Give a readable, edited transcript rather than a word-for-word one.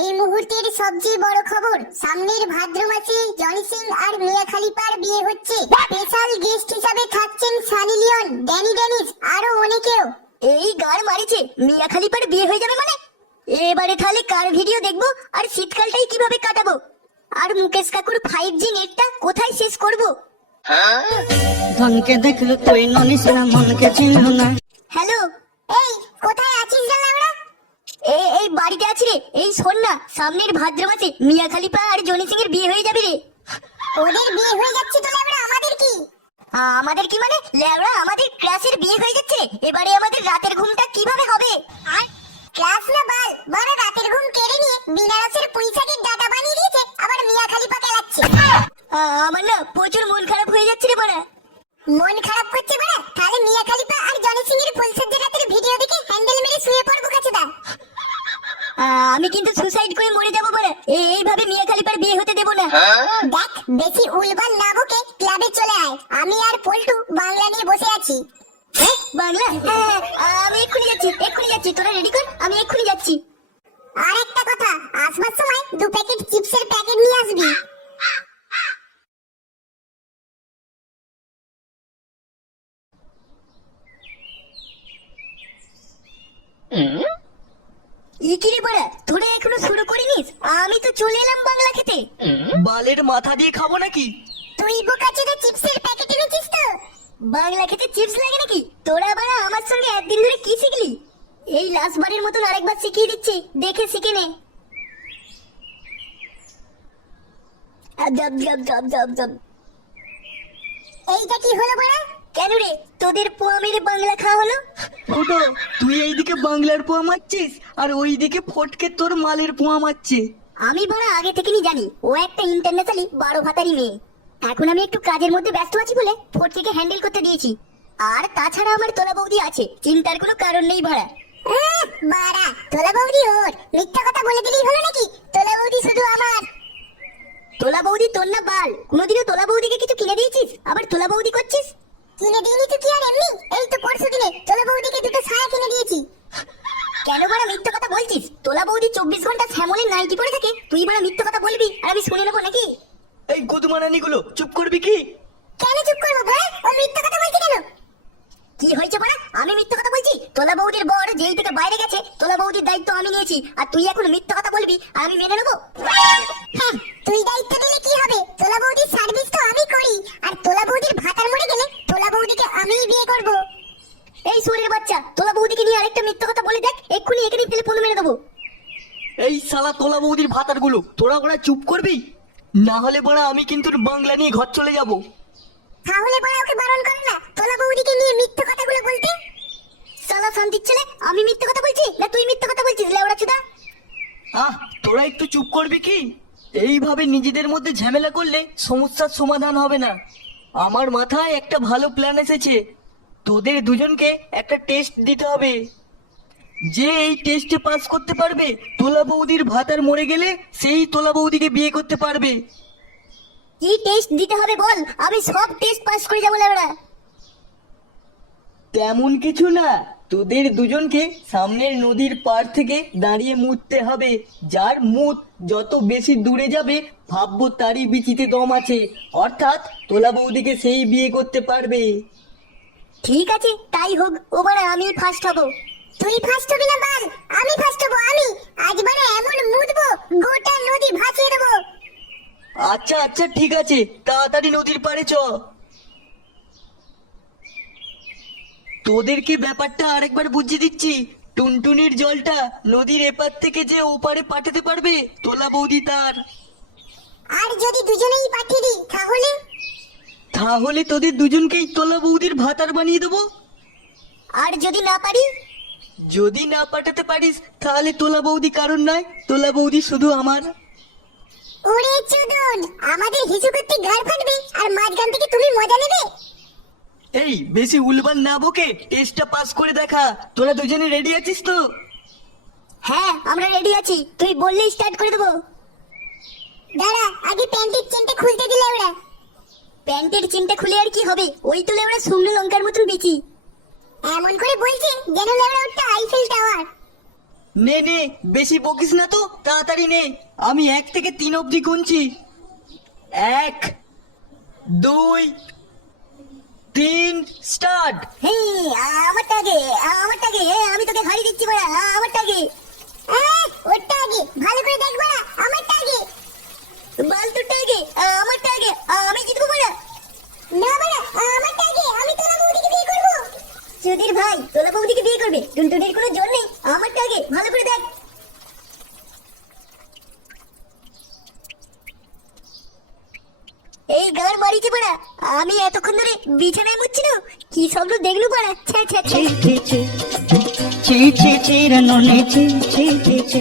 এই মুহূর্তের সবচেয়ে বড় খবর, সামনের ভাদ্র মাসে জনি সিং আর মিয়া খলিফার বিয়ে হচ্ছে। স্পেশাল গেস্ট হিসাবে থাকছেন সানি লিওন, ড্যানি ডেনিস আরো অনেকেও। এই গাড় মারিছে, মিয়া খলিফার বিয়ে হয়ে যাবে মানে? এবারে তাহলে কার ভিডিও দেখবো আর শীতকালটাই কিভাবে কাটাবো? আর মুকেশ কাকুর 5G নেটটা কোথায় শেষ করব? ধনকে দেখলো তুই ননিস না, মনকে চিনল না। হ্যালো, এই কোথায় আছিস রে লাউড়া? এই বাড়িতে আছি রে। এই শোন না, সামনের ভাদ্র মাসে মিয়া খলিফা আর জনি সিং এর বিয়ে হয়ে যাবে রে। ওদের বিয়ে হয়ে যাচ্ছে তো লাউড়া, আমাদের কি? আমাদের কি মানে? লেওড়া, আমাদের ক্লাসের বিয়ে হয়ে যাচ্ছে রে। এবারে আমাদের রাতের ঘুমটা কিভাবে হবে? আর ক্লাস না বাল, বড় রাতের ঘুম কেড়ে নিয়ে বিনারসের পুঁইশাকের ডাটা বানিয়ে দিয়েছে, আবার মিয়া খলিফা খেলাচ্ছে। আমার না প্রচুর মন খারাপ হয়ে যাচ্ছে রে বড়া। মন খারাপ করছে বড়া? তাহলে মিয়া খলিফা আর জনি সিং এর ফুলসজ্জা রাতের ভিডিও দেখে হ্যান্ডেল মেরে শুয়ে পড়বো কাছেদা। আমি কিন্তু সুসাইড করে মরে যাবো বড়া। এইভাবে মিয়া খলিফার বিয়ে হতে দেবো না। দেখ, বেশি উলবাল না বকে ক্লাবে চলে আয়। আমি আর পল্টু বাংলা নিয়ে বসে আছি। বাংলা? হ্যাঁ, আমি এক্ষুনি যাচ্ছি। তোরা রেডি কর, আমি এক্ষুনি যাচ্ছি। আর একটা কথা, আসবার সময় 2 প্যাকেট চিপসের প্যাকেট নিয়ে আসবি। ইকিরে বড়া, তোরা এখনো শুরু করিনিস? আমি তো চলে এলাম বাংলা খেতে। বালের মাথা দিয়ে খাবো নাকি? তুই বোকাচোদা চিপসের প্যাকেট এনেছিস তো? বাংলা খেতে চিপস লাগে নাকি? তোরা বাড়া আমার সঙ্গে একদিন ধরে কি শিখলি? এই লাস্ট বারের মতন আরেকবার শিখিয়ে দিচ্ছি, দেখে শিখে নে। এইটা কি হলো বড়া? কেন রে, তোদের পোয়া মেরে বাংলা খাওয়া হলো? ফুটো, তুই এইদিকে বাংলার পোয়া মারছিস আর ওইদিকে ফটকে তোর মালের পোয়া মারছে। আমি বাড়া আগে থেকেই জানি ও একটা ইন্টারন্যাশনালি 12 ভাতারি মেয়ে। এখন আমি একটু কাজের মধ্যে ব্যস্ত আছি বলে ফটকে হ্যান্ডেল করতে দিয়েছি। আর তাছাড়া আমার তোলা বৌদি আছে, চিন্তার কোনো কারণ নেই ভাড়া। বাড়া, তোলা বৌদি ওর? মিথ্যা কথা বলে দিলেই হলো নাকি? তোলা বৌদি শুধু আমার। তোলা বৌদি তোর না বাল? কোনোদিনও তোলা বৌদিকে কিছু কিনে দিয়েছিস, আবার তোলা বৌদি করছিস? কিনে দিইনি তো কি আর এমনি? এই তো পরশু দিনে তোলা বৌদিকে 2টো ছায়া কিনে দিয়েছি। কেন বড়া মিথ্যা কথা বলছিস? তোলা বৌদি 24 ঘন্টা শ্যামলের নাইটি পরে থাকে, তুই বড়া মিথ্যা কথা বলবি আর আমি শুনে নেবো নাকি? এই গুদমানানি গুলো চুপ করবি কি? কেন চুপ করবো বড়া? ও মিথ্যা কথা বলছে কেন? কি হয়েছে বড়া? আমি মিথ্যা কথা বলছি? তোলা বৌদির বর যেই থেকে বাইরে গেছে, তোলা বৌদির দায়িত্ব আমি নিয়েছি, আর তুই এখন মিথ্যা কথা বলবি আর আমি মেনে নেবো? হ্যাঁ, তুই দায়িত্ব দিলে কি হবে? তোলা বৌদির সার্ভিস তো আমি করি, আর তোলা বৌদির ভাতার মরে গেলে তোলা বৌদিকে আমিই বিয়ে করব। এই সুরের বাচ্চা, তোলা বৌদিকে নিয়ে আরেকটা মিথ্যা কথা বলে দেখ, এক্ষুনি এখানে টেলিফোন মেরে দেবো। এই শালা তোলা বৌদির ভাতার গুলো, তোরা ওরা চুপ করবি? না হলে বড়া আমি কিন্তু বাংলা নিয়ে ঘর চলে যাব। তাহলে বড়া ওকে বারণ করো না তোলা বৌদিকে নিয়ে মিথ্যা কথাগুলো বলতে। শালা শান্তির ছেলে, আমি মিথ্যা কথা বলছি না তুই মিথ্যা কথা বলছিস? লেওড়া চুদা! তোরা একটু চুপ করবি কি? এইভাবে নিজেদের মধ্যে ঝামেলা করলে সমস্যার সমাধান হবে না। আমার মাথায় একটা ভালো প্ল্যান এসেছে। তোদের দুজনকে একটা টেস্ট দিতে হবে। যে এই টেস্টে পাস করতে পারবে, তোলা বৌদির ভাতার মরে গেলে সেই তোলা বৌদিকে বিয়ে করতে পারবে। কি টেস্ট দিতে হবে বল, আমি সব টেস্ট পাস করে যাবো লেওড়া। তেমন কিছু না, তোদের দুজনকে সামনের নদীর পাড় থেকে দাঁড়িয়ে মুততে হবে। যার মুত যত বেশি দূরে যাবে ভাববো তারই বিচিতে দম আছে, অর্থাৎ তোলা বৌদিকে সেই বিয়ে করতে পারবে। ঠিক আছে, তাই হোক। ও বাড়া, আমি ফার্স্ট হব। তুই ফার্স্ট হবি না বাল, আমি ফার্স্ট হব। আমি আজ বারে এমন মুদবো গোটা নদী ভাসিয়ে দেবো। আচ্ছা আচ্ছা ঠিক আছে, তাড়াতাড়ি নদীর পাড়ে চ। তোদেরকে ব্যাপারটা আরেকবার বুঝিয়ে দিচ্ছি। টুনটুনির জলটা নদীর এপার থেকে যে ওপারে পাঠাতে পারবে তোলা বৌদি তার। আর যদি দুজনেই পাঠিয়ে দিই তাহলে? তাহলে তোদের দুজনকেই তোলা বৌদির ভাতার বানিয়ে দেবো। আর যদি না পারি? যদি না পাঠাতে পারিস তাহলে তোলা বৌদি কারণ নয়, তোলা বৌদি শুধু আমার। ওরে চোদন, আমাদের হিসু করতে গাড় ফাটবে আর মাঝখান থেকে তুমি মজা নেবে। এই বেশি উলবাল না বকে টেস্টটা পাস করে দেখা। তোরা দুজনে রেডি আছিস তো? হ্যাঁ, আমরা রেডি আছি, তুই বললেই স্টার্ট করে দেবো। দাঁড়া, আগে প্যান্টের চেনটা খুলতে দিলে ওরা। প্যান্টের চিনটা খুলে আর কি হবে? ওই তো লেওড়া শুকনো লঙ্কার মতন বিচি। এমন করে বলছে যেন লেওড়া ওটা আইফেল টাওয়ার। নে নে, বেশি বকিস না তো, তাড়াতাড়ি নে। আমি 1 থেকে 3 অবধি গুনছি। 1 2 3 স্টার্ট। হেই, আমারটা আগে, আমারটা আগে, আমি তোকে হারিয়ে দিচ্ছি বড়া, আমারটা আগে। ওরটা আগে, ভালো করে দেখ বড়া, আমারটা আগে। বালতুরটা আগে, আমারটা আগে, আমি জিতবো বড়া। না বড়া, আমারটা আগে, আমি তোলা বৌদিকে বিয়ে করবো। চুদির ভাই তোলা বৌদিকে বিয়ে করবে, টুনটুনির কোনো জোর নেই। আমারটা আগে, ভালো করে দেখ। এই গান মারিছে পড়া, আমি এতক্ষণ ধরে বিছানায় মুচ্ছিল, কি স্বপ্ন দেখলু পড়া। ছ্যা ছ্যা ছ্যা। ছি ছি ছি ছি ছি ছি রে ননি ছি ছি ছি ছি